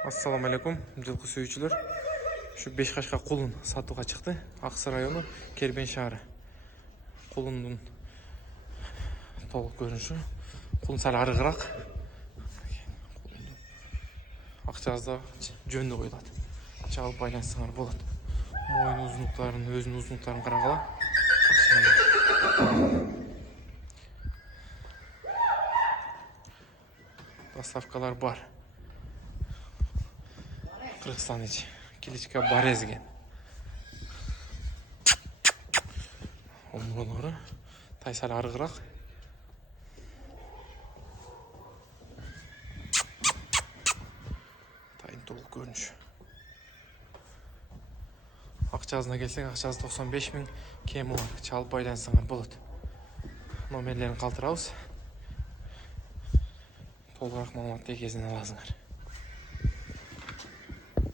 Ассаламу алейкум, жылқы сүйүүчүлөр. Şu Бешкашка кулун сатууга чыкты. Аксы району, Кербен шаары. Кулундун толук көрүнүшү. Кулун сал арыгыраак. Акчаңызда жөнү коюлат. Чалып байлансаңар болот. Моюн узунлуктарын, өзүнүн узунлуктарын карагыла. Доставкалар бар. Кыргызстан ичи. Киличка Барезген. Омуролору тайсал арыгыраак. Тайын толук көрүнүшү. Акчасына келсек, акчасы 95 000, кеми бар. Чалып байлансаңар болот. Номерлерин калтырабыз. Толугураак маалыматты кезинен аласыңар.